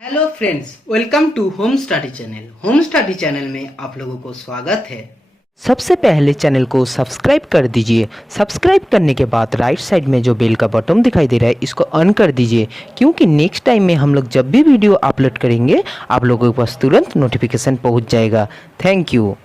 Hello friends, welcome to home study channel. Home study channel में आप लोगों को स्वागत है। सबसे पहले चैनल को सब्सक्राइब कर दीजिए। सब्सक्राइब करने के बाद राइट साइड में जो बेल का बटन दिखाई दे रहा है इसको ऑन कर दीजिए, क्योंकि नेक्स्ट टाइम में हम लोग जब भी वीडियो अपलोड करेंगे आप लोगों के पास तुरंत नोटिफिकेशन पहुंच जाएगा। Thank you.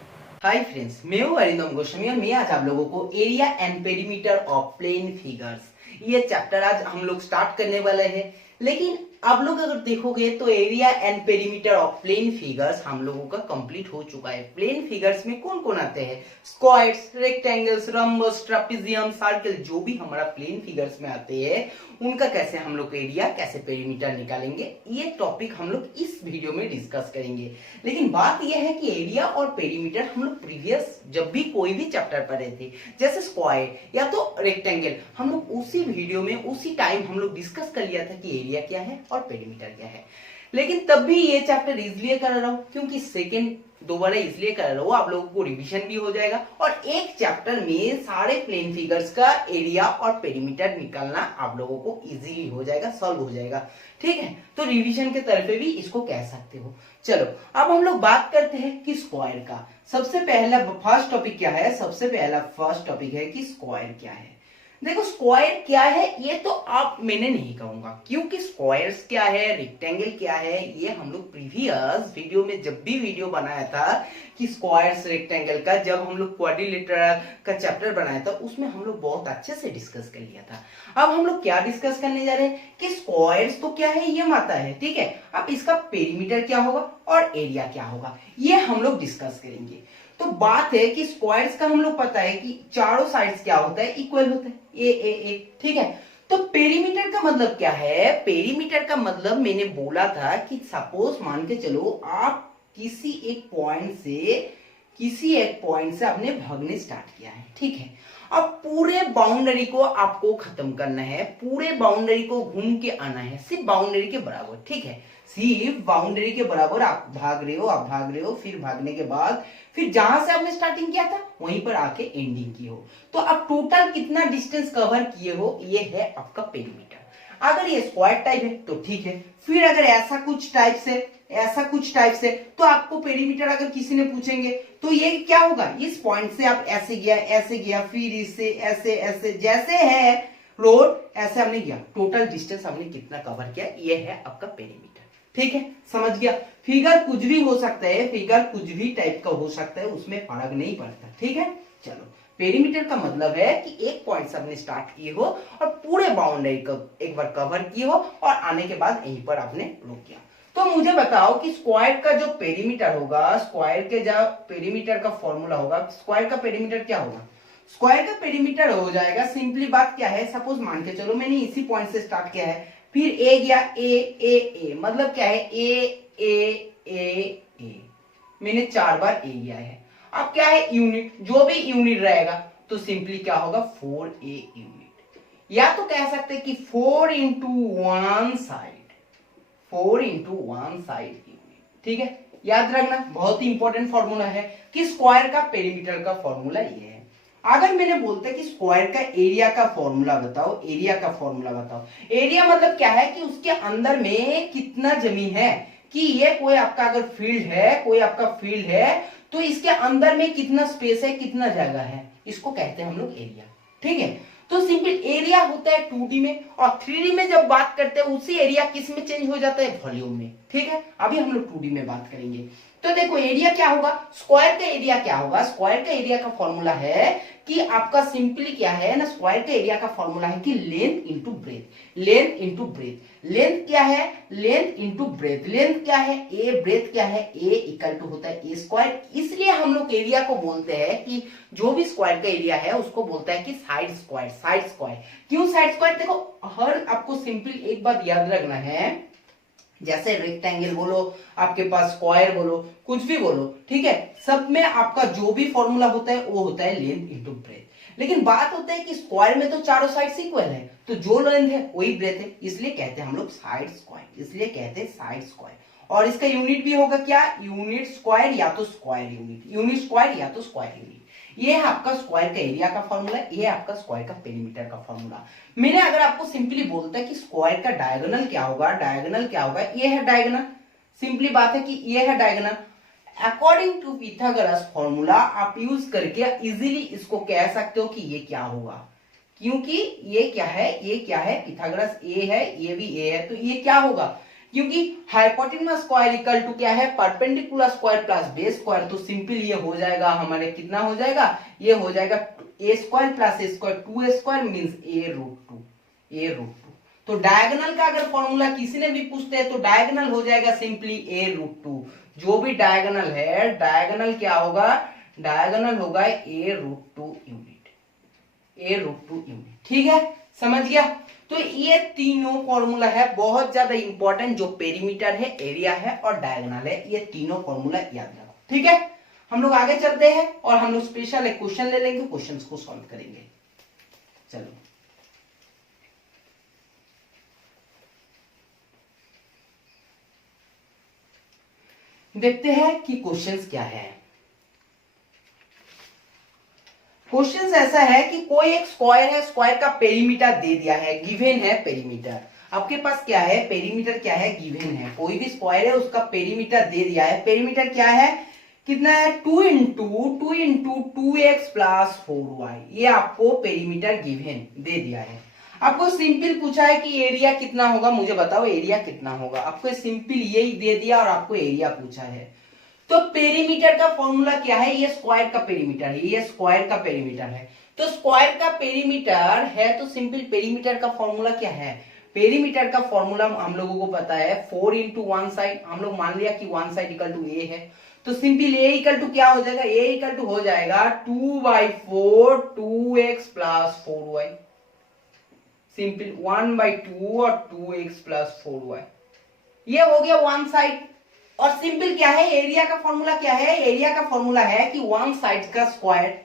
हाय फ्रेंड्स, मैं हूँ अरिंदम गोस्वामी और मैं आज आप लोगों को area and perimeter of plane figures ये चैप्टर आज हम लोग स्टार्ट करने वाले हैं। लेकिन आप लोग अगर देखोगे तो area and perimeter of plane figures हम लोगों का कंप्लीट हो चुका है। प्लेन फिगर्स में कौन कौन आते हैं? Squares, rectangles, rhombus, trapezium, circle, जो भी हमारा प्लेन फिगर्स में आते हैं उनका कैसे हम लोग एरिया कैसे पेरीमीटर निकालेंगे, ये टॉपिक हम लोग इस वीडियो में डिस्कस करेंगे। लेकिन बात यह है कि एरिया और पेरीमीटर हम लोग प्रीवियस जब भी कोई भी चैप्टर पढ़े थे, जैसे स्क्वायर या तो रेक्टेंगल, हम लोग उसी वीडियो में उसी टाइम हम लोग डिस्कस कर लिया था कि एरिया क्या है और पेरीमीटर क्या है। लेकिन तब भी ये चैप्टर इसलिए कर रहा हूं क्योंकि सेकेंड दोबारा इसलिए कर रहा हूं, आप लोगों को रिवीजन भी हो जाएगा और एक चैप्टर में सारे प्लेन फिगर्स का एरिया और पेरीमीटर निकालना आप लोगों को इजीली हो जाएगा, सॉल्व हो जाएगा। ठीक है, तो रिवीजन के तरफ भी इसको कह सकते हो। चलो अब हम लोग बात करते हैं कि स्क्वायर का। सबसे पहला फर्स्ट टॉपिक क्या है? सबसे पहला फर्स्ट टॉपिक है कि स्क्वायर क्या है। देखो स्क्वायर क्या है ये तो आप मैंने नहीं कहूंगा, क्योंकि स्क्वायर्स क्या है, रेक्टेंगल क्या है, ये हम लोग प्रीवियस वीडियो में जब भी वीडियो बनाया था कि स्क्वायर्स रेक्टेंगल का, जब हम लोग क्वाड्रिलेटरल का चैप्टर बनाया था उसमें हम लोग बहुत अच्छे से डिस्कस कर लिया था। अब हम लोग क्या डिस्कस करने जा रहे हैं कि स्क्वायर्स तो क्या है ये माता है, ठीक है। अब इसका पेरीमीटर क्या होगा और एरिया क्या होगा ये हम लोग डिस्कस करेंगे। तो बात है कि स्क्वायर्स का हम लोग पता है कि चारों साइड्स क्या होता है, इक्वल होता है, ए, ठीक है। तो पेरीमीटर का मतलब क्या है? पेरीमीटर का मतलब मैंने बोला था कि सपोज मान के चलो आप किसी एक पॉइंट से आपने भागने स्टार्ट किया है, ठीक है। अब पूरे बाउंड्री को आपको खत्म करना है, पूरे बाउंड्री को घूम के आना है, सिर्फ बाउंड्री के बराबर, ठीक है। सिर्फ बाउंड्री के बराबर आप भाग रहे हो, फिर भागने के बाद फिर जहां से आपने स्टार्टिंग किया था वहीं पर आके एंडिंग की हो, तो आप टोटल कितना डिस्टेंस कवर किए हो ये है आपका पेरीमीटर। अगर ये स्क्वायर टाइप है तो ठीक है, फिर अगर ऐसा कुछ टाइप से तो आपको पेरीमीटर अगर किसी ने पूछेंगे तो ये क्या होगा, इस पॉइंट से आप ऐसे गया, फिर इससे ऐसे जैसे है रोड ऐसे हमने गया, टोटल डिस्टेंस हमने कितना कवर किया, ये है आपका पेरीमीटर। ठीक है, समझ गया। फिगर कुछ भी हो सकता है, फिगर कुछ भी टाइप का हो सकता है, उसमें फर्क नहीं पड़ता, ठीक है। चलो, पेरीमीटर का मतलब है कि एक पॉइंट से आपने स्टार्ट किए हो और पूरे बाउंड्री को एक बार कवर किए हो और आने के बाद यहीं पर आपने रोक दिया। तो मुझे बताओ कि स्क्वायर का जो पेरीमीटर होगा, स्क्वायर के जो पेरीमीटर का फॉर्मूला होगा, स्क्वायर का पेरीमीटर क्या होगा? स्क्वायर का पेरीमीटर हो जाएगा, सिंपली बात क्या है, सपोज मान के चलो मैंने इसी पॉइंट से स्टार्ट किया है, फिर ए गया, ए मतलब क्या है, ए मैंने 4 बार ए गया है। अब क्या है, यूनिट, जो भी यूनिट रहेगा तो सिंपली क्या होगा, 4a यूनिट, या तो कह सकते हैं कि 4 इंटू वन साइड यूनिट, ठीक है। याद रखना, बहुत ही इंपॉर्टेंट फॉर्मूला है कि स्क्वायर का पेरीमीटर का फॉर्मूला ये है। अगर मैंने बोलते कि स्क्वायर का एरिया का फॉर्मूला बताओ, एरिया मतलब क्या है कि उसके अंदर में कितना जमीन है, कि ये कोई आपका अगर फील्ड है तो इसके अंदर में कितना स्पेस है, कितना जगह है, इसको कहते हैं हम लोग एरिया, ठीक है। तो सिंपल एरिया होता है 2D में, और 3D में जब बात करते हैं उसी एरिया किस में चेंज हो जाता है, वॉल्यूम में, ठीक है। अभी हम लोग 2D में बात करेंगे। तो देखो एरिया क्या होगा, स्क्वायर का एरिया क्या होगा, स्क्वायर का एरिया का फॉर्मूला है कि आपका सिंपली क्या है ना, स्क्वायर का एरिया का फॉर्मूला है कि लेंथ इंटू ब्रेथ, लेंथ क्या है, लेंथ इंटू ब्रेथ, लेंथ क्या है ए, ब्रेथ क्या है ए, इक्वल टू होता है ए स्क्वायर। इसलिए हम लोग एरिया को बोलते हैं कि जो भी स्क्वायर का एरिया है उसको बोलता है कि साइड स्क्वायर। क्यों साइड स्क्वायर? देखो हर आपको सिंपली एक बात याद रखना है, जैसे रेक्टेंगल बोलो, आपके पास स्क्वायर बोलो, कुछ भी बोलो, ठीक है, सब में आपका जो भी फॉर्मूला होता है वो होता है लेंथ इंटू ब्रेथ। लेकिन बात होता है कि स्क्वायर में तो चारों साइड इक्वल है, तो जो लेंथ है वही ब्रेथ है, इसलिए कहते हैं हम लोग साइड स्क्वायर। और इसका यूनिट भी होगा क्या, यूनिट स्क्वायर या तो स्क्वायर यूनिट, ये है आपका स्क्वायर का एरिया का फॉर्मूला, ये है आपका स्क्वायर का पेरीमीटर का फॉर्मूला। मैंने अगर आपको सिंपली बोलता है कि स्क्वायर का डायगोनल क्या होगा, डायगोनल क्या होगा, ये है डायगोनल, सिंपली बात है कि ये है diagonal. According to Pythagoras formula आप यूज करके इजीली इसको कह सकते हो कि ये क्या होगा, क्योंकि ये क्या है, ये क्या है, पिथागोरस ए है, ये भी ए है, तो ये क्या होगा, क्योंकि हाइपोटेन्यूज स्क्वायर इक्वल टू क्या है, perpendicular square plus base square, तो सिंपल ये हो जाएगा हमारे, कितना हो जाएगा, ये हो जाएगा a square plus a square, 2a square means a√2। तो डायगोनल का अगर फॉर्मूला किसी ने भी पूछते हैं तो डायगोनल हो जाएगा सिंपली a√2। जो भी डायगोनल है, डायगोनल क्या होगा, डायगोनल होगा a√2 यूनिट, a√2 यूनिट। ठीक है, समझ गया। तो ये तीनों फॉर्मूला है बहुत ज्यादा इंपॉर्टेंट, जो पेरीमीटर है, एरिया है और डायगोनल है, ये तीनों फॉर्मूला याद रखो। ठीक है, हम लोग आगे चलते हैं और हम लोग स्पेशल एक क्वेश्चन ले लेंगे, क्वेश्चंस को सॉल्व करेंगे। चलो देखते हैं कि क्वेश्चंस क्या है। क्वेश्चन ऐसा है कि कोई एक स्क्वायर है, स्क्वायर का पेरीमीटर दे दिया है, गिवन है पेरीमीटर। आपके पास क्या है, पेरीमीटर क्या है, गिवन है। कोई भी स्क्वायर है उसका पेरीमीटर दे दिया है। पेरीमीटर क्या है, कितना है, 2 इंटू 2x प्लस 4y, ये आपको पेरीमीटर गिवन दे दिया है। आपको सिंपल पूछा है कि एरिया कितना होगा, मुझे बताओ एरिया कितना होगा। आपको सिंपल यही दे दिया और आपको एरिया पूछा है। तो पेरीमीटर का फॉर्मूला क्या है, ये स्क्वायर का पेरीमीटर है, ये स्क्वायर का पेरीमीटर है। तो स्क्वायर का पेरीमीटर है तो सिंपल पेरीमीटर का फॉर्मूला क्या है, पेरीमीटर का फॉर्मूला हम लोगों को पता है 4 इंटू वन साइड। हम लोग मान लिया कि वन साइड इक्वल टू ए है, तो सिंपल ए इक्वल टू क्या हो जाएगा, ए इक्वल टू हो जाएगा 2/4 2x प्लस 4y, सिंपल 1/2 और 2x प्लस 4y, ये हो गया वन साइड। और सिंपल क्या है, एरिया का फॉर्मूला क्या है, एरिया का फॉर्मूला है कि वन साइड का स्क्वायर,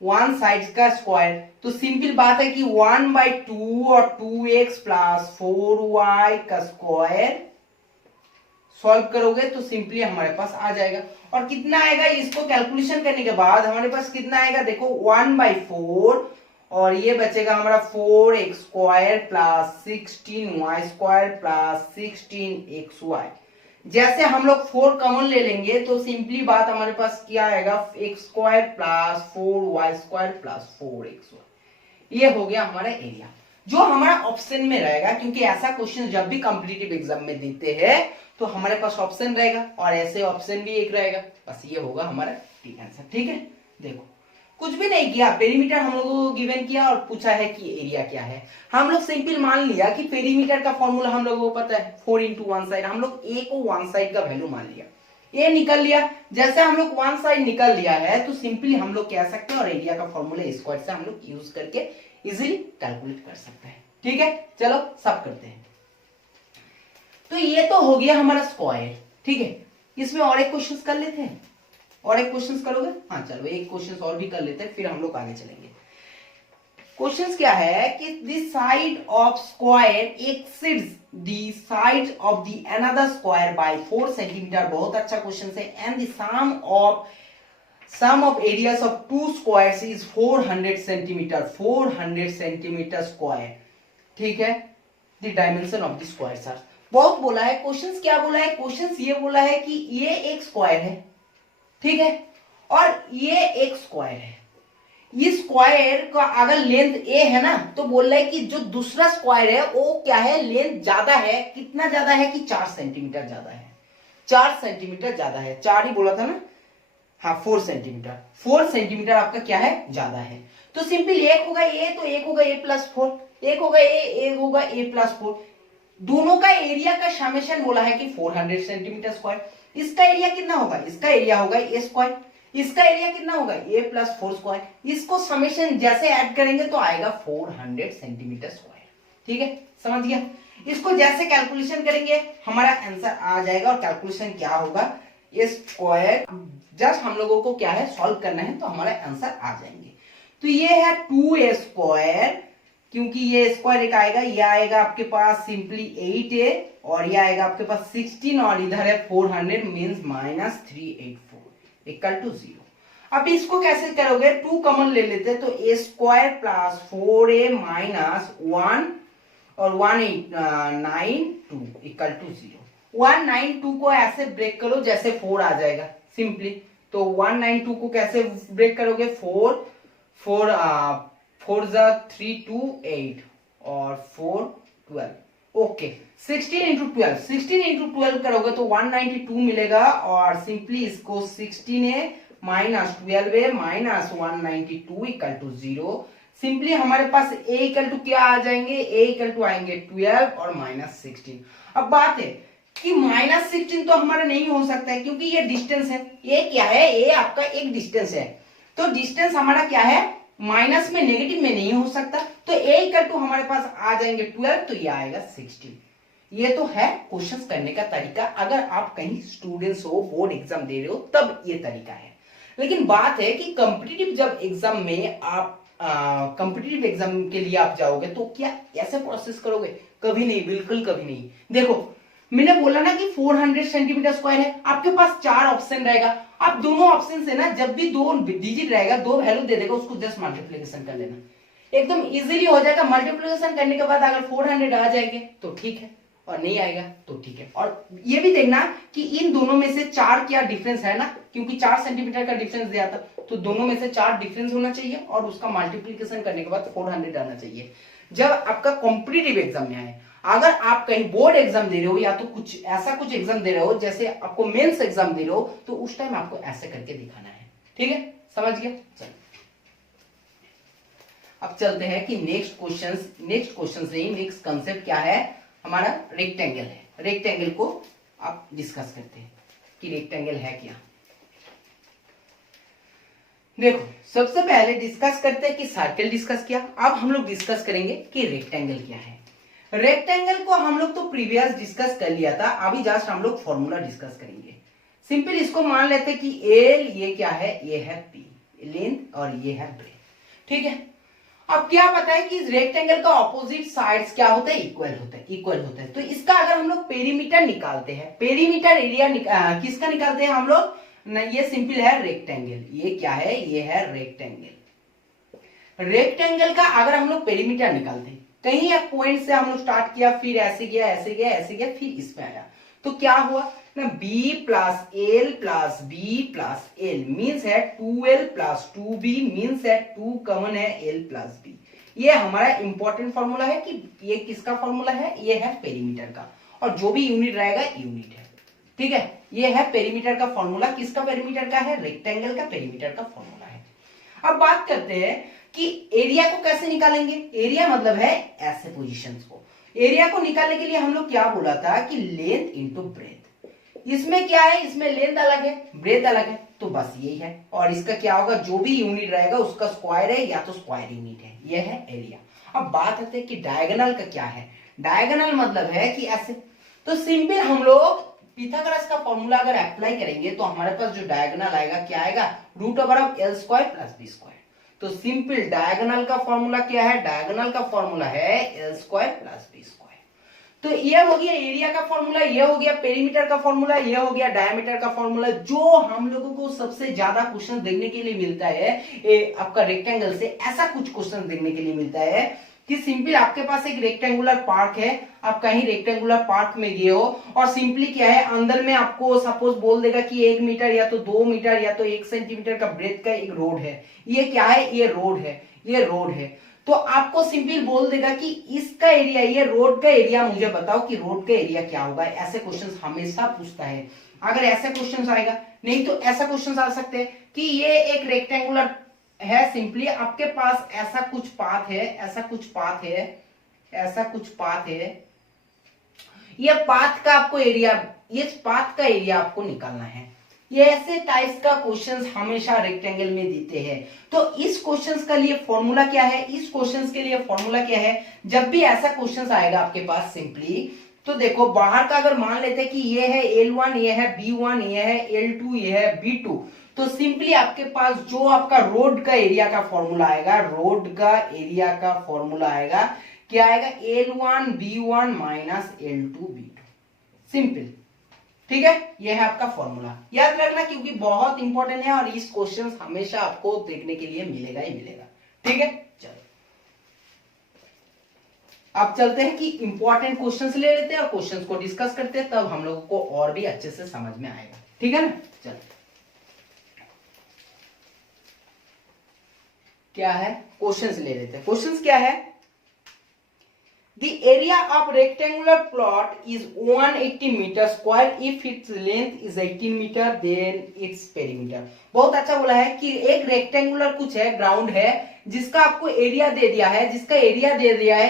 वन साइड का स्क्वायर। तो सिंपल बात है कि 1/2 और 2x प्लस 4y का स्क्वायर सॉल्व करोगे तो सिंपली हमारे पास आ जाएगा। और कितना आएगा, इसको कैलकुलेशन करने के बाद हमारे पास कितना आएगा, देखो 1/4 और ये बचेगा हमारा 4x square plus 16y square plus 16xy। जैसे हम लोग 4 कॉमन ले लेंगे तो सिंपली बात हमारे पास क्या आएगा, x square plus 4y square plus 4xy, ये हो गया हमारा एरिया जो हमारा ऑप्शन में रहेगा। क्योंकि ऐसा क्वेश्चन जब भी कॉम्पिटिटिव एग्जाम में देते हैं तो हमारे पास ऑप्शन रहेगा और ऐसे ऑप्शन भी एक रहेगा, बस ये होगा हमारा ठीक आंसर। ठीक है, देखो कुछ भी नहीं किया, पेरीमीटर हम लोगों को गिवन किया और पूछा है कि एरिया क्या है। हम लोग सिंपल मान लिया कि पेरीमीटर का फॉर्मूला हम लोगों को पता है 4 इंटू वन साइड, हम लोग ए को वन साइड का वैल्यू मान लिया, ए निकल लिया। जैसे हम लोग वन साइड निकल लिया है तो सिंपली हम लोग कह सकते हैं और एरिया का फॉर्मूला स्क्वायर से हम लोग यूज करके इजीली कैलकुलेट कर सकते हैं। ठीक है, चलो सब करते हैं। तो ये तो हो गया हमारा स्क्वायर। ठीक है, इसमें और एक क्वेश्चन कर लेते हैं, और एक क्वेश्चन करोगे, हाँ चलो एक क्वेश्चन और भी कर लेते हैं, फिर हम लोग आगे चलेंगे। क्वेश्चन क्या है कि the side of square exceeds the side of the another square by 4 centimetre. बहुत अच्छा क्वेश्चन है। And the sum of areas of two squares is 400 centimetre, 400 centimetre square. ठीक है, the dimension of the squares are, बहुत बोला है। Questions क्या बोला है, क्वेश्चंस ये बोला है कि ये एक स्क्वायर है, ठीक है, और ये एक स्क्वायर है। इस स्क्वायर का अगर लेंथ ए है ना, तो बोल रहा है कि जो दूसरा स्क्वायर है वो क्या है, लेंथ ज्यादा है। कितना ज्यादा है कि 4 सेंटीमीटर ज्यादा है, 4 सेंटीमीटर ज्यादा है, 4 ही बोला था ना, हाँ 4 सेंटीमीटर, 4 सेंटीमीटर आपका क्या है, ज्यादा है। तो सिंपल एक होगा ए, तो एक होगा ए प्लस 4, एक होगा ए, एक होगा ए प्लस 4। दोनों का एरिया का समेशन बोला है कि 400 सेंटीमीटर स्क्वायर। इसका एरिया कितना होगा, इसका एरिया होगा ए स्क्वायर, इसका एरिया कितना होगा ए प्लस 4 स्क्वायर। इसको समेशन जैसे ऐड करेंगे तो आएगा 400 सेंटीमीटर स्क्वायर। ठीक है, समझ गया। इसको जैसे कैलकुलेशन करेंगे हमारा आंसर आ जाएगा। और कैलकुलेशन क्या होगा, ए स्क्वायर, जस्ट हम लोगों को क्या है, सॉल्व करना है, तो हमारा आंसर आ जाएंगे। तो ये है 2a स्क्वायर, क्योंकि ये स्क्वायर एक आएगा, ये आएगा आपके पास सिंपली 8a और ये आएगा आपके पास 16 और इधर है 400 मींस -384 इक्वल टू 0। अब इसको कैसे करोगे, 2 कॉमन ले लेते हैं तो a square plus 4a minus 1 और 192 इक्वल टू 0। 192 को ऐसे ब्रेक करो जैसे 4 आ जाएगा सिंपली। तो 192 को कैसे ब्रेक करोगे, 4 जा 3 2 8 और 4 12। ओके 16 इंटू 12 करोगे तो 192 मिलेगा और सिंपली इसको 16a minus 12a minus 192 equal to 0। Simply हमारे पास a इक्वल टू क्या आ जाएंगे, a इक्वल टू आएंगे 12 और माइनस 16। अब बात है कि माइनस 16 तो हमारा नहीं हो सकता है क्योंकि ये डिस्टेंस है। ये क्या है, ये आपका एक डिस्टेंस है, तो डिस्टेंस हमारा क्या है, माइनस में नेगेटिव में नहीं हो सकता। तो a इक्वल टू हमारे पास आ जाएंगे 12, तो ये आएगा 16। ये तो है क्वेश्चंस करने का तरीका। अगर आप कहीं स्टूडेंट्स हो, बोर्ड एग्जाम दे रहे हो, तब ये तरीका है। लेकिन बात है कि कॉम्पिटिटिव जब एग्जाम में आप कॉम्पिटिटिव एग्जाम के लिए आप जाओगे तो क्या ऐसे प्रोसेस करोगे, कभी नहीं, बिल्कुल कभी नहीं। देखो मैंने बोला ना कि 400 सेंटीमीटर स्क्वायर है, आपके पास 4 ऑप्शन रहेगा। आप दोनों ऑप्शन से ना जब भी 2 डिजिट रहेगा, 2 वैल्यू दे देगा, उसको जस्ट मल्टीप्लिकेशन कर लेना, एकदम इजीली हो जाएगा। मल्टीप्लिकेशन करने के बाद अगर 400 आ जाएंगे तो ठीक है, और नहीं आएगा तो ठीक है। और ये भी देखना कि इन दोनों में से 4 क्या डिफरेंस है ना, क्योंकि 4 सेंटीमीटर का डिफरेंस दिया था, तो दोनों में से 4 डिफरेंस होना चाहिए और उसका मल्टीप्लिकेशन करने के बाद 400 आना चाहिए जब आपका कॉम्पिटिटिव एग्जाम में आए। अगर आप कहीं बोर्ड एग्जाम दे रहे हो या तो कुछ ऐसा कुछ एग्जाम दे रहे हो जैसे आपको मेंस एग्जाम दे रहे हो, तो उस टाइम आपको ऐसे करके दिखाना है। ठीक है, समझ गया। चलो अब चलते हैं कि नेक्स्ट क्वेश्चन नहीं, नेक्स्ट कंसेप्ट क्या है हमारा, रेक्टेंगल है। रेक्टेंगल को आप डिस्कस करते हैं कि रेक्टेंगल है क्या। देखो सबसे पहले डिस्कस करते हैं कि सर्कल डिस्कस किया, अब हम लोग डिस्कस करेंगे कि रेक्टेंगल क्या है। रेक्टेंगल को हम लोग तो प्रीवियस डिस्कस कर लिया था, अभी जस्ट हम लोग फॉर्मूला डिस्कस करेंगे। सिंपल इसको मान लेते हैं कि एल ये क्या है, ये है पी लेंथ और ये है ब्रेथ। ठीक है, अब क्या पता है कि रेक्टेंगल का ऑपोजिट साइड्स क्या होता है, इक्वल होता है। तो इसका अगर हम लोग पेरीमीटर निकालते हैं, पेरीमीटर एरिया किसका निकालते हैं हम लोग, ये सिंपल है रेक्टेंगल। ये क्या है, ये है रेक्टेंगल। रेक्टेंगल का अगर हम लोग पेरीमीटर निकालते हैं, कहीं एक पॉइंट से हम लोग स्टार्ट किया, फिर ऐसे गया, फिर इसमें आया, तो क्या हुआ ना, b plus l plus b plus l means है 2l प्लस 2b मीन्स है 2 कॉमन है l प्लस b। ये हमारा इंपॉर्टेंट फॉर्मूला है कि ये किसका फॉर्मूला है, ये है पेरीमीटर का, और जो भी यूनिट रहेगा यूनिट है। ठीक है, ये है पेरीमीटर का फॉर्मूला। किसका पेरीमीटर का है, रेक्टेंगल का पेरीमीटर का फॉर्मूला है। अब बात करते हैं कि एरिया को कैसे निकालेंगे। एरिया मतलब है ऐसे पोजीशंस को। एरिया को निकालने के लिए हम लोग क्या बोला था कि लेंथ इंटू ब्रेथ। इसमें क्या है, इसमें लेंथ अलग है, ब्रेथ अलग है, तो बस यही है। और इसका क्या होगा, जो भी यूनिट रहेगा उसका स्क्वायर है या तो स्क्वायर यूनिट है, ये है एरिया। अब बात आती है कि डायगोनल का क्या है। डायगोनल मतलब है कि ऐसे, तो सिंपल हम लोग पिथागोरस का फॉर्मूला अगर अप्लाई करेंगे तो हमारे पास जो डायगोनल आएगा क्या आएगा, root over of l square plus b square. तो सिंपल डायगोनल का फॉर्मूला क्या है, डायगोनल का फॉर्मूला है l square plus b square. तो ये हो गया एरिया का फॉर्मूला, ये हो गया पेरीमीटर का फॉर्मूला, ये हो गया डायमीटर का फॉर्मूला। जो हम लोगों को सबसे ज्यादा क्वेश्चन देखने के लिए मिलता है आपका रेक्टेंगल से, ऐसा कुछ क्वेश्चन देखने के लिए मिलता है कि सिंपल आपके पास एक रेक्टेंगुलर पार्क है, आप कहीं रेक्टेंगुलर पार्क में गए हो और सिंपली क्या है, अंदर में आपको सपोज बोल देगा कि 1 मीटर या तो 2 मीटर या तो 1 सेंटीमीटर का ब्रेथ का एक रोड है। ये क्या है, ये रोड है, ये रोड है। तो आपको सिंपल बोल देगा कि इसका एरिया, ये रोड का एरिया मुझे बताओ कि रोड का एरिया क्या होगा। ऐसे क्वेश्चन हमेशा पूछता है। अगर ऐसे क्वेश्चन आएगा, नहीं तो ऐसा क्वेश्चन आ सकते हैं कि ये एक रेक्टेंगुलर है, सिंपली आपके पास ऐसा कुछ पाथ है, ऐसा कुछ पाथ है, ऐसा कुछ पाथ है। ये पाथ का आपको एरिया, ये पाथ का एरिया आपको निकालना है। ये ऐसे टाइप्स का क्वेश्चंस हमेशा रेक्टेंगल में देते हैं। तो इस क्वेश्चंस का लिए फॉर्मूला क्या है, इस क्वेश्चंस के लिए फॉर्मूला क्या है, जब भी ऐसा क्वेश्चंस आएगा आपके पास सिंपली, तो देखो बाहर का अगर मान लेते हैं कि ये है L1, ये है B1, ये है L2, ये है B2, तो सिंपली आपके पास जो आपका रोड का एरिया का फॉर्मूला आएगा, रोड का एरिया का फॉर्मूला आएगा, क्या आएगा, L1 B1 minus L2 B2। Simple, ठीक है, ये है आपका फॉर्मूला, याद रखना क्योंकि बहुत इंपॉर्टेंट है और इस क्वेश्चन हमेशा आपको देखने के लिए मिलेगा ही मिलेगा। ठीक है, चलो अब चलते हैं कि इंपॉर्टेंट क्वेश्चंस ले लेते हैं और क्वेश्चंस को डिस्कस करते हैं, तब हम लोगों को और भी अच्छे से समझ में आएगा। ठीक है ना, चलो क्या है, क्वेश्चंस ले लेते हैं। क्वेश्चंस क्या है, The area of rectangular plot is 180 meter square. If its length is 18 meter, then its perimeter. बहुत अच्छा बोला है कि एक रेक्टेंगुलर कुछ है, ग्राउंड है, जिसका आपको एरिया दे दिया है,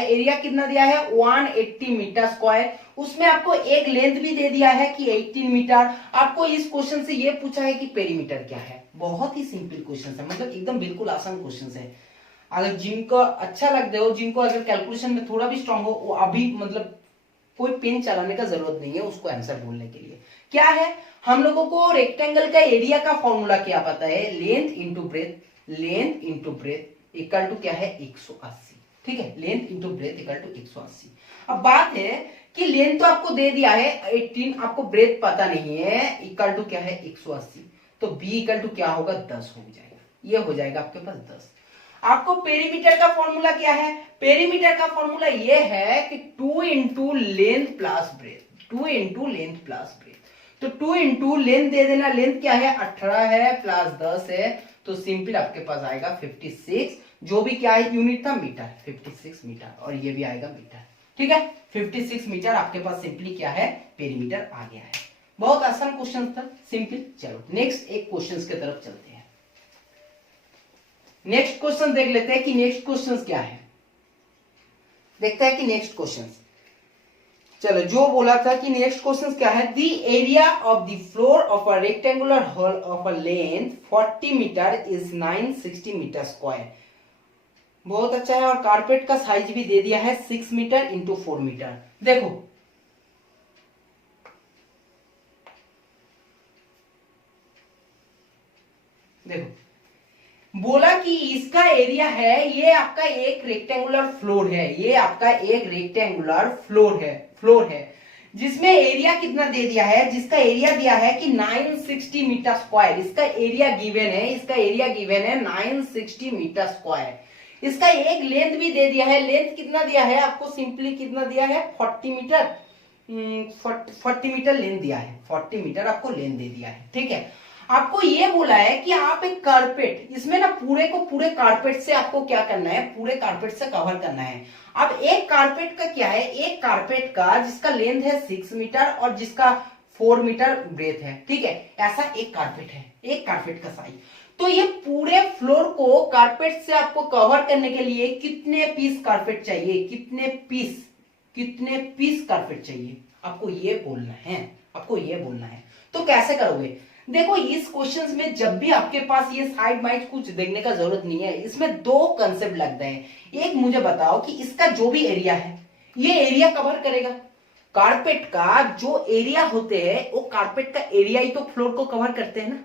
एरिया कितना दिया है 180 मीटर स्क्वायर। उसमें आपको एक लेंथ भी दे दिया है कि 18 मीटर। आपको इस क्वेश्चन से ये पूछा है कि पेरीमीटर क्या है। बहुत ही सिंपल क्वेश्चन है, मतलब एकदम बिल्कुल आसान क्वेश्चन है। अगर जिनको अच्छा लगते हो, जिनको अगर कैलकुलेशन में थोड़ा भी स्ट्रांग हो, वो अभी मतलब कोई पेन चलाने का जरूरत नहीं है उसको आंसर बोलने के लिए। क्या है, हम लोगों को रेक्टेंगल का एरिया का फॉर्मूला क्या पता है, length into breadth equal to क्या है 180। ठीक है, length into breadth equal to 180। अब बात है कि लेंथ तो आपको दे दिया है 18, आपको ब्रेथ पता नहीं है, इक्वल टू क्या है 180, तो बी इक्वल टू क्या होगा 10 हो जाएगा, ये हो जाएगा आपके पास 10। आपको पेरीमीटर का फॉर्मूला क्या है, पेरीमीटर का फॉर्मूला ये है कि 2 into length plus breadth, 2 into length plus breadth. तो 2 इंटू लेंथ दे देना, लेंथ क्या है 18 है प्लस 10 है, तो सिंपल आपके पास आएगा 56, जो भी क्या है यूनिट था मीटर, 56 मीटर, और ये भी आएगा मीटर। ठीक है, 56 मीटर आपके पास सिंपली क्या है पेरीमीटर आ गया है। बहुत आसान क्वेश्चन था, सिंपल। चलो नेक्स्ट एक क्वेश्चन की तरफ चलते हैं। नेक्स्ट क्वेश्चन देख लेते हैं कि नेक्स्ट क्वेश्चन क्या है, देखते हैं कि नेक्स्ट क्वेश्चन। चलो जो बोला था कि नेक्स्ट क्वेश्चन क्या है, the area of the floor of a rectangular hall of a length 40 metre is 960 metre square. बहुत अच्छा है, और कारपेट का साइज भी दे दिया है 6 मीटर इंटू 4 मीटर। देखो बोला कि इसका एरिया है, ये आपका एक रेक्टेंगुलर फ्लोर है, ये आपका एक रेक्टेंगुलर फ्लोर है जिसमें एरिया कितना दे दिया है, जिसका एरिया दिया है कि 960 मीटर स्क्वायर। इसका एरिया गिवन है 960 मीटर स्क्वायर। इसका एक लेंथ भी दे दिया है, लेंथ कितना दिया है आपको, सिंपली कितना दिया है 40 मीटर, 40 मीटर लेंथ दिया है, 40 मीटर आपको लेंथ दे दिया है। ठीक है, आपको ये बोला है कि आप एक कारपेट, इसमें ना पूरे को पूरे कारपेट से आपको क्या करना है, पूरे कारपेट से कवर करना है। अब एक कारपेट का क्या है, एक कारपेट का जिसका लेंथ है 6 मीटर और जिसका 4 मीटर ब्रेथ है। ठीक है, ऐसा एक कारपेट है, एक कारपेट का साइज। तो ये पूरे फ्लोर को कारपेट से आपको कवर करने के लिए कितने पीस कारपेट चाहिए, कितने पीस कारपेट चाहिए, आपको ये बोलना है। तो कैसे करोगे, देखो इस क्वेश्चंस में जब भी आपके पास ये साइड बाइट कुछ देखने का जरूरत नहीं है, इसमें दो कंसेप्ट लगते हैं। एक मुझे बताओ कि इसका जो भी एरिया है, ये एरिया कवर करेगा, कारपेट का जो एरिया होते हैं वो कारपेट का एरिया ही तो फ्लोर को कवर करते हैं ना,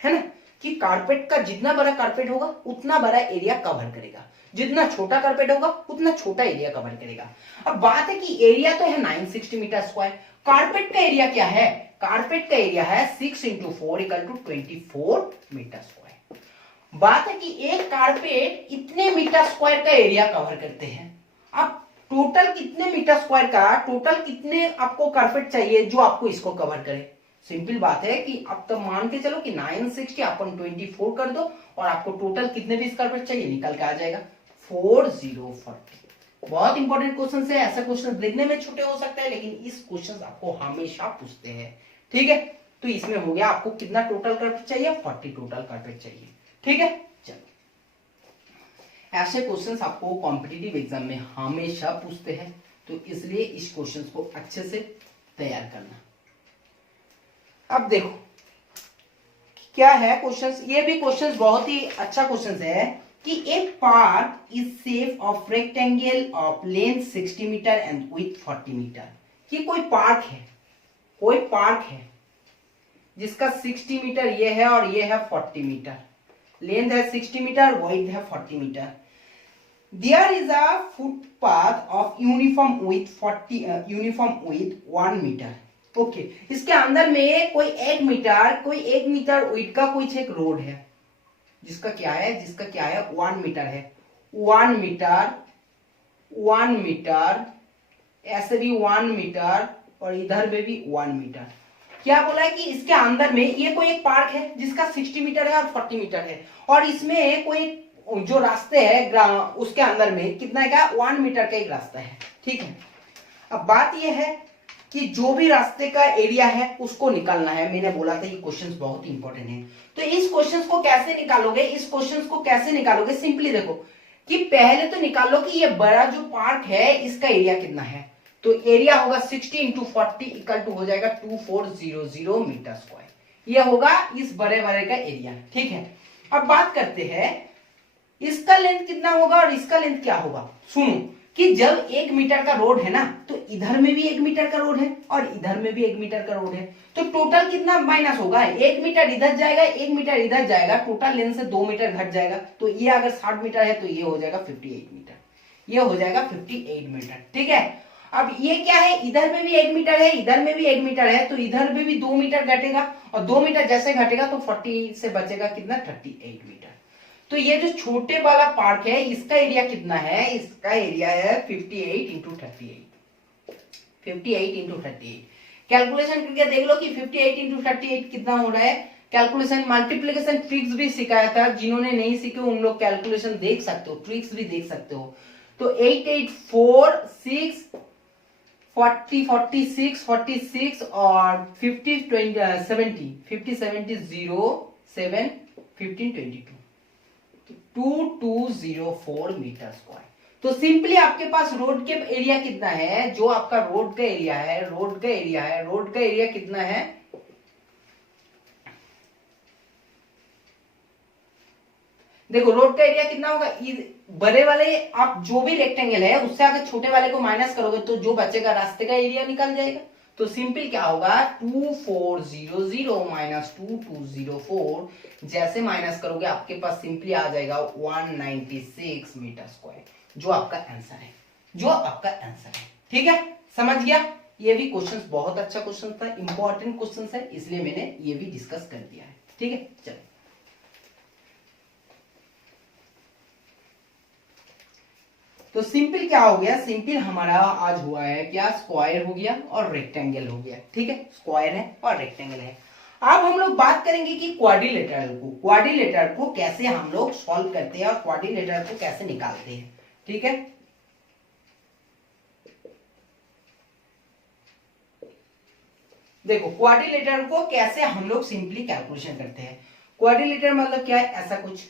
है ना, कि कारपेट का जितना बड़ा कारपेट होगा उतना बड़ा एरिया कवर करेगा, जितना छोटा कारपेट होगा उतना छोटा एरिया कवर करेगा। अब बात है कि एरिया तो है 960 मीटर स्क्वायर, कारपेट का एरिया क्या है, कारपेट का एरिया है 6 into 4 equal to 24 metre square. बात है कि एक कारपेट इतने मीटर स्क्वायर का एरिया कवर करते हैं। अब टोटल कितने मीटर स्क्वायर का, टोटल कितने आपको कारपेट चाहिए जो आपको इसको कवर करे। सिंपल बात है कि अब तो मान के चलो कि 960 अपन 24 कर दो और आपको टोटल कितने पीस कारपेट चाहिए निकल के आ जाएगा 4040। बहुत इंपॉर्टेंट क्वेश्चन है, ऐसा क्वेश्चन देखने में छोटे हो सकते हैं लेकिन इस क्वेश्चन आपको हमेशा पूछते हैं। ठीक है, तो इसमें हो गया आपको कितना टोटल कारपेट चाहिए, 40 टोटल कारपेट चाहिए। ठीक है, चलो ऐसे क्वेश्चंस आपको कॉम्पिटिटिव एग्जाम में हमेशा पूछते हैं, तो इसलिए इस क्वेश्चन को अच्छे से तैयार करना। अब देखो क्या है क्वेश्चंस, ये भी क्वेश्चंस बहुत ही अच्छा क्वेश्चन है कि एक park is shape of rectangle of length 60 metre and width 40 metre. कि कोई पार्क है जिसका 60 मीटर ये है और ये है 40 मीटर, लेंथ है 60 मीटर, विड्थ है 40 metre. There is a footpath of uniform width 1 metre. Okay इसके अंदर में कोई 1 मीटर विड्थ का कुछ एक रोड है जिसका क्या है 1 मीटर है, 1 मीटर, 1 मीटर, ऐसे भी 1 मीटर और इधर में भी 1 मीटर। क्या बोला है कि इसके अंदर में ये कोई एक पार्क है जिसका 60 मीटर है और 40 मीटर है, और इसमें कोई जो रास्ते है उसके अंदर में कितना का 1 मीटर का एक रास्ता है। ठीक है, अब बात यह है कि जो भी रास्ते का एरिया है उसको निकालना है। मैंने बोला था ये क्वेश्चंस बहुत इंपॉर्टेंट है। तो इस क्वेश्चंस को कैसे निकालोगे, सिंपली देखो कि पहले तो निकालो कि ये बड़ा जो पार्क है इसका एरिया कितना है। तो एरिया होगा 60 इंटू 40 इक्वल टू हो जाएगा 2400 मीटर स्क्वायर। ये होगा इस बड़े का एरिया। ठीक है, अब बात करते हैं इसका लेंथ कितना होगा और इसका लेंथ क्या होगा। सुनो कि जब 1 मीटर का रोड है ना तो इधर में भी 1 मीटर का रोड है और इधर में भी 1 मीटर का रोड है, तो टोटल कितना माइनस होगा, 1 मीटर इधर जाएगा 1 मीटर इधर जाएगा, टोटल लेंथ से 2 मीटर घट जाएगा। तो ये अगर 60 मीटर है तो ये हो जाएगा 58 मीटर, ये हो जाएगा 58 मीटर। ठीक है, अब ये क्या है, इधर में भी 1 मीटर है, इधर में भी 1 मीटर है, तो इधर में भी 2 मीटर घटेगा और 2 मीटर जैसे घटेगा तो 40 से बचेगा कितना 38 मीटर। तो ये जो छोटे वाला पार्क है इसका एरिया कितना है, इसका एरिया है 58 इंटू 38, 58 इंटू 38। कैलकुलेशन करके देख लो कि 58 इंटू 38 कितना हो रहा है। कैलकुलेशन मल्टीप्लिकेशन ट्रिक्स भी सिखाया था, जिन्होंने नहीं सीखे उन लोग कैलकुलेशन देख सकते हो, ट्रिक्स भी देख सकते हो। तो 8 8 4 6 40 46 46 और 50 20 70 50 70 0 7 15 22 2204 मीटर स्क्वायर। तो सिंपली आपके पास रोड के एरिया कितना है, जो आपका रोड का एरिया कितना है, देखो रोड का एरिया कितना होगा, बड़े वाले आप जो भी रेक्टेंगल है उससे अगर छोटे वाले को माइनस करोगे तो जो बचेगा रास्ते का एरिया निकल जाएगा। तो सिंपल क्या होगा 2400 माइनस 2204, जैसे माइनस करोगे आपके पास सिंपली आ जाएगा 196 मीटर स्क्वायर, जो आपका आंसर है। ठीक है, समझ गया। ये भी क्वेश्चन बहुत अच्छा क्वेश्चन था, इंपॉर्टेंट क्वेश्चन है, इसलिए मैंने ये भी डिस्कस कर दिया है। ठीक है, चलो तो सिंपल क्या हो गया, सिंपल हमारा आज हुआ है क्या, स्क्वायर हो गया और रेक्टेंगल हो गया। ठीक है, स्क्वायर है और रेक्टेंगल है। अब हम लोग बात करेंगे कि क्वाड्रिलेटरल को कैसे हम लोग सॉल्व करते हैं और क्वाड्रिलेटरल को कैसे निकालते हैं। ठीक है, देखो क्वाड्रिलेटरल को कैसे हम लोग सिंपली कैलकुलेशन करते हैं। क्वाड्रिलेटरल मतलब क्या है, ऐसा कुछ,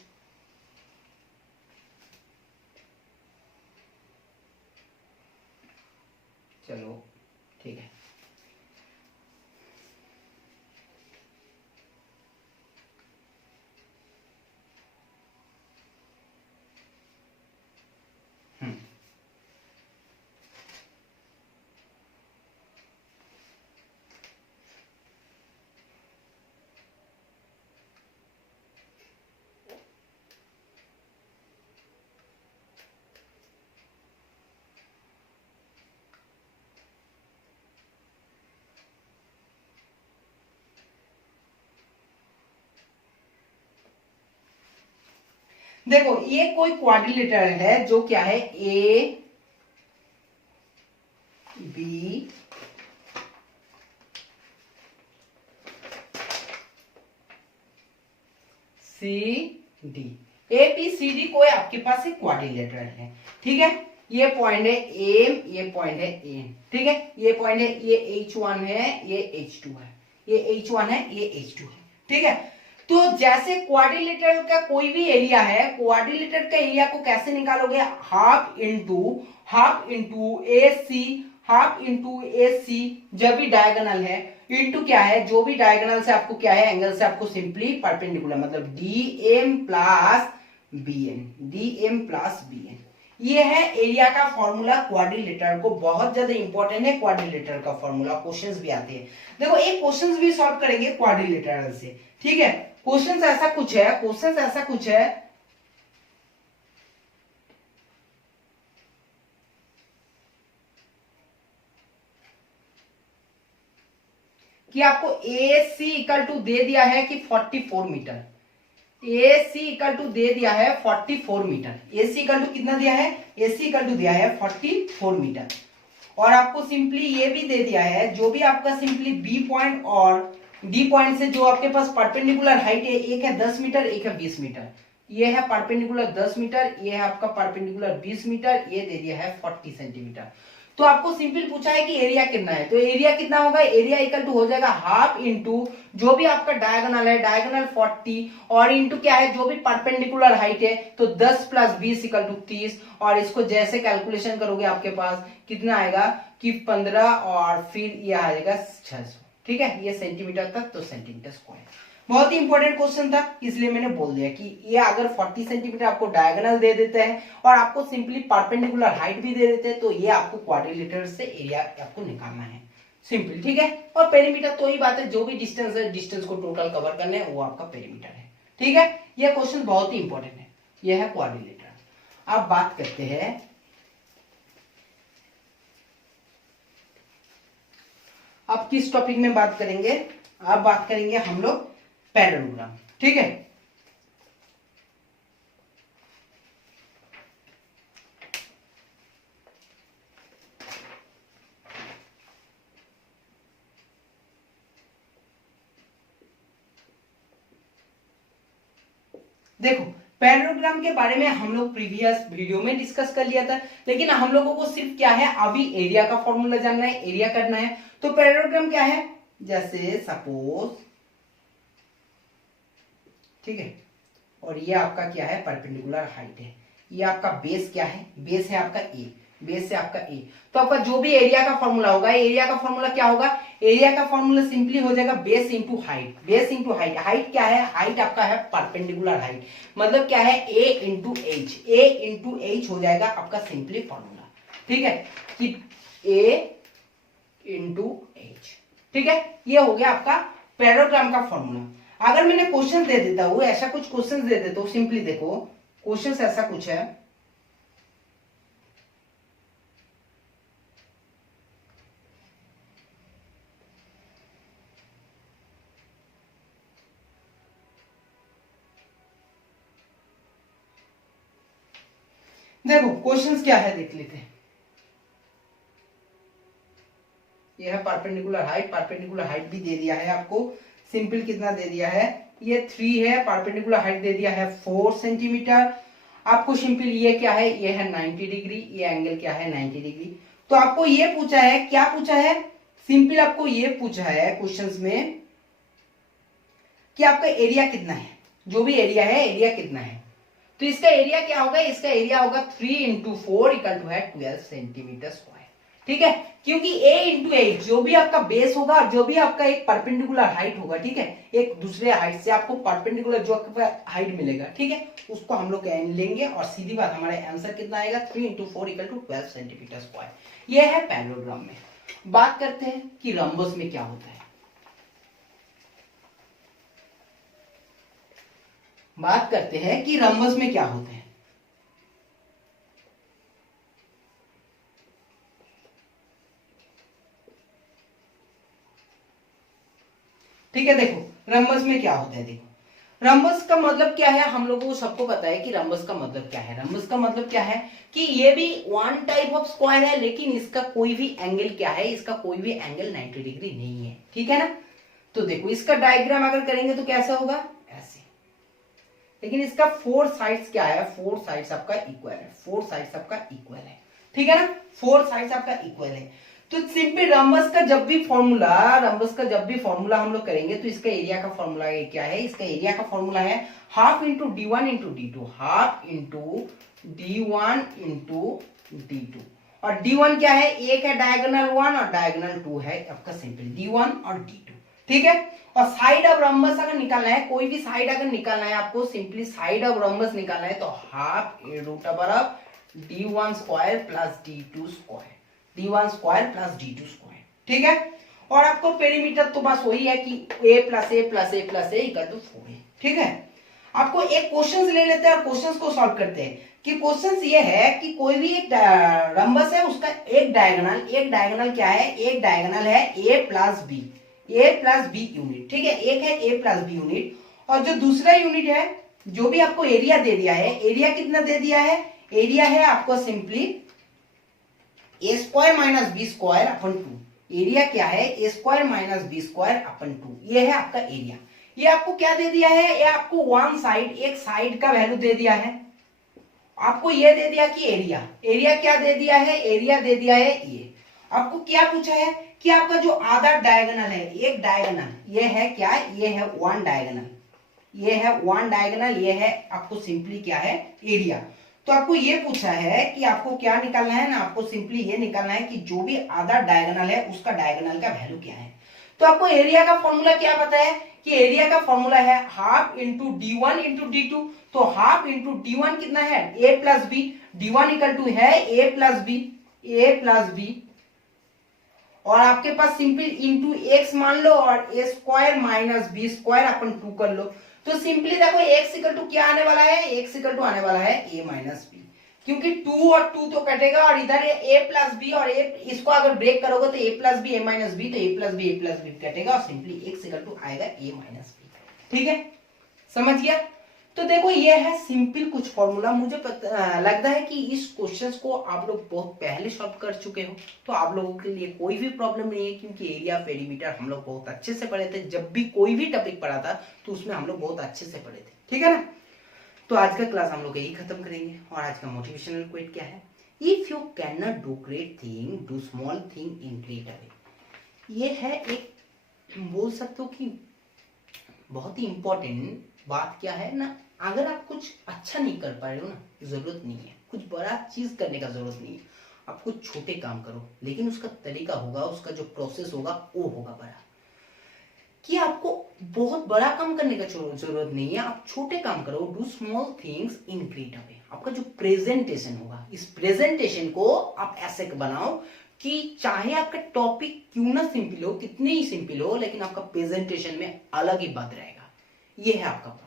चलो ठीक है, देखो ये कोई क्वाड्रिलेटरल है जो क्या है A B C D, A B C D कोई आपके पास एक क्वाड्रिलेटरल है। ठीक है, ये पॉइंट है ए, ये पॉइंट है ए। ठीक है, ये पॉइंट है, ये H1 है, ये H2 है, ये H1 है, ये H2 है। ठीक है, तो जैसे क्वाड्रिलेटरल का कोई भी एरिया है, क्वाड्रिलेटरल का एरिया को कैसे निकालोगे, हाफ इंटू ए सी जब भी डायगोनल है, इंटू क्या है, जो भी डायगोनल से आपको क्या है, एंगल से आपको सिंपली परपेंडिकुलर मतलब डीएम प्लस बी एन, ये है एरिया का फॉर्मूला क्वाड्रिलेटरल को। बहुत ज्यादा इंपॉर्टेंट है क्वाड्रिलेटरल का फॉर्मूला, क्वेश्चंस भी आते हैं। देखो एक क्वेश्चंस भी सॉल्व करेंगे क्वाड्रिलेटरल से। ठीक है, क्वेश्चंस ऐसा कुछ है, कि आपको ए सी इक्वल टू दे दिया है कि 44 metre, a c equal to दे दिया है 44 metre, a c equal to कितना दिया है, ए सी इक्वल टू दिया है 44 मीटर। और आपको सिंपली ये भी दे दिया है, जो भी आपका सिंपली बी पॉइंट और डी पॉइंट से जो आपके पास परपेंडिकुलर हाइट है, एक है 10 मीटर, एक है 20 मीटर, ये है परपेंडिकुलर 10 मीटर, ये है आपका परपेंडिकुलर 20 मीटर, ये दे दिया है 40 सेंटीमीटर। तो आपको सिंपल पूछा है कि एरिया कितना है, तो एरिया कितना होगा, एरिया इक्वल टू हो जाएगा हाफ इंटू जो भी आपका डायगोनल है, डायगोनल 40 और इंटू क्या है, जो भी परपेंडिकुलर हाइट है, तो 10 प्लस 20 इक्वल टू 30। और इसको जैसे कैलकुलेशन करोगे आपके पास कितना आएगा कि 15 और फिर ये आ जाएगा 600। ठीक है, ये सेंटीमीटर तक, तो सेंटीमीटर स्क्वायर। बहुत ही इंपॉर्टेंट क्वेश्चन था, इसलिए मैंने बोल दिया कि ये अगर 40 सेंटीमीटर आपको डायगोनल दे देते हैं और आपको सिंपली परपेंडिकुलर हाइट भी दे देते हैं, तो ये आपको क्वाड्रिलेटरल से एरिया आपको निकालना है, सिंपल। ठीक है, और पेरीमीटर तो ही बात है, जो भी डिस्टेंस है, डिस्टेंस को टोटल कवर करना है, वो आपका पेरीमीटर है। ठीक है, ये क्वेश्चन बहुत ही इंपॉर्टेंट है, ये है क्वाड्रिलेटरल। अब बात करते हैं अब किस टॉपिक में बात करेंगे, अब बात करेंगे हम लोग पैरेललोग्राम। ठीक है, देखो पैरेललोग्राम के बारे में हम लोग प्रीवियस वीडियो में डिस्कस कर लिया था, लेकिन हम लोगों को सिर्फ क्या है, अभी एरिया का फॉर्मूला जानना है, एरिया करना है। तो पैरेललोग्राम क्या है, जैसे सपोज, ठीक है, और ये आपका क्या है, परपेंडिकुलर हाइट है, ये आपका बेस क्या है, बेस है आपका ए, बेस है आपका ए। तो आपका जो भी एरिया का फॉर्मूला होगा, एरिया का फॉर्मूला क्या होगा, एरिया का फॉर्मूला सिंपली हो जाएगा base into height, base into height. Height क्या है, हाइट आपका है परपेंडिकुलर हाइट, मतलब क्या है, ए इंटू एच, ए इंटू एच हो जाएगा आपका सिंपली फॉर्मूला। ठीक है, कि ए इंटू एच। ठीक है, ये हो गया आपका पैरेललोग्राम का फॉर्मूला। अगर मैंने क्वेश्चन दे देता हूं, ऐसा कुछ क्वेश्चन दे देता हूं, सिंपली देखो क्वेश्चन ऐसा कुछ है, देखो क्वेश्चंस क्या है देख लेते हैं। ये है परपेंडिकुलर हाइट, परपेंडिकुलर हाइट भी दे दिया है आपको, सिंपल कितना दे दिया है, ये 3 है, परपेंडिकुलर हाइट दे दिया है 4 सेंटीमीटर। आपको सिंपल ये क्या है, ये है 90 डिग्री, ये एंगल क्या है 90 डिग्री। तो आपको ये पूछा है, क्या पूछा है, सिंपल आपको ये पूछा है क्वेश्चंस में कि आपका एरिया कितना है, जो भी एरिया है, एरिया कितना है। तो इसका एरिया क्या होगा, इसका एरिया होगा 3 इंटू 4 इक्वल टू है 12 सेंटीमीटर स्क्वायर। ठीक है, क्योंकि a इंटू एच जो भी आपका बेस होगा, जो भी आपका एक परपेंडिकुलर हाइट होगा, ठीक है, एक दूसरे हाइट से आपको परपेंडिकुलर जो आपका हाइट मिलेगा, ठीक है, उसको हम लोग लेंगे और सीधी बात हमारा आंसर कितना आएगा, 3 into 4 equal to 12 centimetre square. ये है पैरेललोग्राम में। बात करते हैं कि रंबस में क्या होता है। बात करते हैं कि रंबस में क्या होता है। ठीक है, देखो रंबस में क्या होता है। देखो रंबस का मतलब क्या है, हम लोगों को सबको पता है कि रंबस का मतलब क्या है। रंबस का मतलब क्या है कि ये भी वन टाइप ऑफ स्क्वायर है, लेकिन इसका कोई भी एंगल क्या है, इसका कोई भी एंगल 90 डिग्री नहीं है। ठीक है ना, तो देखो इसका डायग्राम अगर करेंगे तो कैसा होगा, ऐसे, लेकिन इसका 4 साइड्स क्या है, 4 साइड्स आपका इक्वल है, 4 साइड्स आपका इक्वल है। ठीक है ना, 4 साइड्स आपका इक्वल है। तो सिंपल रंबस का जब भी फॉर्मूला हम लोग करेंगे तो इसका एरिया का फॉर्मूला क्या है, इसका एरिया का फॉर्मूला है half into d1 into d2, half into d1 into d2। और d1 क्या है, एक है डायगोनल 1 और डायगोनल 2 है आपका सिंपल d1 और d2। ठीक है, और साइड ऑफ रंबस अगर निकालना है, कोई भी साइड अगर निकालना है आपको, सिंपली साइड ऑफ रंबस निकालना है तो half root over of d1 square plus d2 square, d1 square plus d2 square. ठीक है, और आपको पेरीमीटर तो बस वही है कि a plus a plus a plus a equal to 4 है। ठीक है, आपको एक क्वेश्चन ले लेते हैं और क्वेश्चंस को सॉल्व करते हैं कि क्वेश्चंस ये है कि कोई भी एक रंबस है, उसका एक डायगोनल क्या है, एक डायगोनल है a plus b, A plus B unit, ठीक है। एक है ए प्लस बी यूनिट, और जो दूसरा यूनिट है जो भी आपको एरिया दे दिया है, एरिया कितना दे दिया है, एरिया है आपको simply a square minus b square upon 2। Area क्या है, a square minus b square upon 2, ये है आपका एरिया। ये आपको क्या दे दिया है, ये आपको वन साइड, एक साइड का वैल्यू दे दिया है। आपको ये दे दिया कि एरिया, एरिया क्या दे दिया है, एरिया दे दिया है ये। आपको क्या पूछा है कि आपका जो आधा डायगोनल है, एक डायगोनल, ये है क्या, ये है वन डायगोनल, ये है वन डायगोनल, ये है आपको सिंपली क्या है, एरिया। तो आपको ये पूछा है कि आपको क्या निकालना है ना, आपको सिंपली ये निकालना है कि जो भी आधा डायगोनल है उसका डायगोनल का वैल्यू क्या है। तो आपको एरिया का फॉर्मूला क्या पता है कि एरिया का फॉर्मूला है half into d1 into d2। तो हाफ इंटू d1 कितना है, a plus b, d1 equal to है a plus B, a plus B, और आपके पास सिंपल इंटू एक्स मान लो और a square minus b square upon 2 कर लो। तो सिंपली देखो एक्स इक्वल टू क्या आने वाला है, एक्स इक्वल टू आने वाला है a माइनस बी, क्योंकि 2 और 2 तो कटेगा और इधर a प्लस बी, और a इसको अगर ब्रेक करोगे तो a plus B a minus B, तो a प्लस बी कटेगा और सिंपली x इक्वल टू आएगा a माइनस बी। ठीक है, समझ गया। तो देखो ये है सिंपल कुछ फॉर्मूला। मुझे लगता है कि इस क्वेश्चंस को आप लोग बहुत पहले सॉल्व कर चुके हो, तो आप लोगों के लिए कोई भी प्रॉब्लम नहीं है, क्योंकि एरिया पेरीमीटर हम लोग बहुत अच्छे से पढ़े थे। जब भी कोई भी टॉपिक पढ़ा था तो उसमें हम लोग बहुत अच्छे से पढ़े थे, ठीक है ना। तो आज का क्लास हम लोग यही खत्म करेंगे, और आज का मोटिवेशनल क्वेट क्या है, if you can not do great thing, do small thing in great way. ये है एक, बोल सकते हो कि बहुत ही इंपॉर्टेंट बात क्या है ना, अगर आप कुछ अच्छा नहीं कर पा रहे हो ना, जरूरत नहीं है कुछ बड़ा चीज करने का, जरूरत नहीं है। आप कुछ छोटे काम करो, लेकिन उसका तरीका होगा, उसका जो प्रोसेस होगा वो होगा बड़ा। कि आपको बहुत बड़ा काम करने का जरूरत नहीं है, आप छोटे काम करो, do small things in great way. आपका जो प्रेजेंटेशन होगा, इस प्रेजेंटेशन को आप ऐसे बनाओ कि चाहे आपका टॉपिक क्यों ना सिंपल हो, कितने ही सिंपल हो, लेकिन आपका प्रेजेंटेशन में अलग ही बात रहेगा। ये है आपका बात।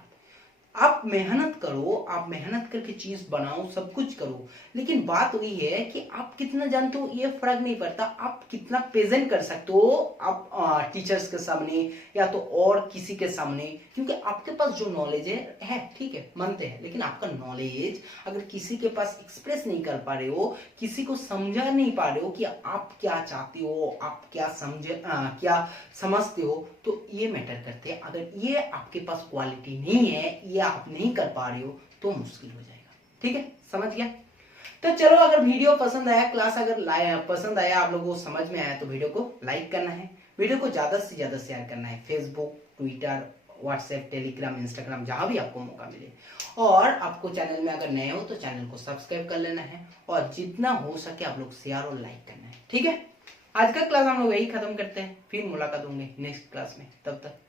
आप मेहनत करो, आप मेहनत करके चीज बनाओ, सब कुछ करो, लेकिन बात वही है कि आप कितना जानते हो ये फर्क नहीं पड़ता, आप कितना प्रेजेंट कर सकते हो आप टीचर्स के सामने या तो और किसी के सामने। क्योंकि आपके पास जो नॉलेज है ठीक है, मानते हैं, लेकिन आपका नॉलेज अगर किसी के पास एक्सप्रेस नहीं कर पा रहे हो, किसी को समझा नहीं पा रहे हो कि आप क्या चाहते हो, आप क्या क्या समझते हो, तो ये मैटर करते हैं। अगर ये आपके पास क्वालिटी नहीं है, ये आप नहीं कर पा रहे हो, तो मुश्किल हो जाएगा। ठीक है, समझ गया। तो चलो, अगर वीडियो पसंद आया, क्लास अगर पसंद आया, आप लोगों को समझ में आया, तो वीडियो को लाइक करना है, वीडियो को ज्यादा से ज्यादा शेयर करना है, Facebook, Twitter, WhatsApp, Telegram, Instagram, जहां भी आपको मौका मिले। और आपको चैनल में अगर नए हो तो चैनल को सब्सक्राइब कर लेना है, और जितना हो सके आप लोग शेयर और लाइक करना है। ठीक है, आज का क्लास हम लोग यही खत्म करते हैं, फिर मुलाकात होंगे नेक्स्ट क्लास में, तब तक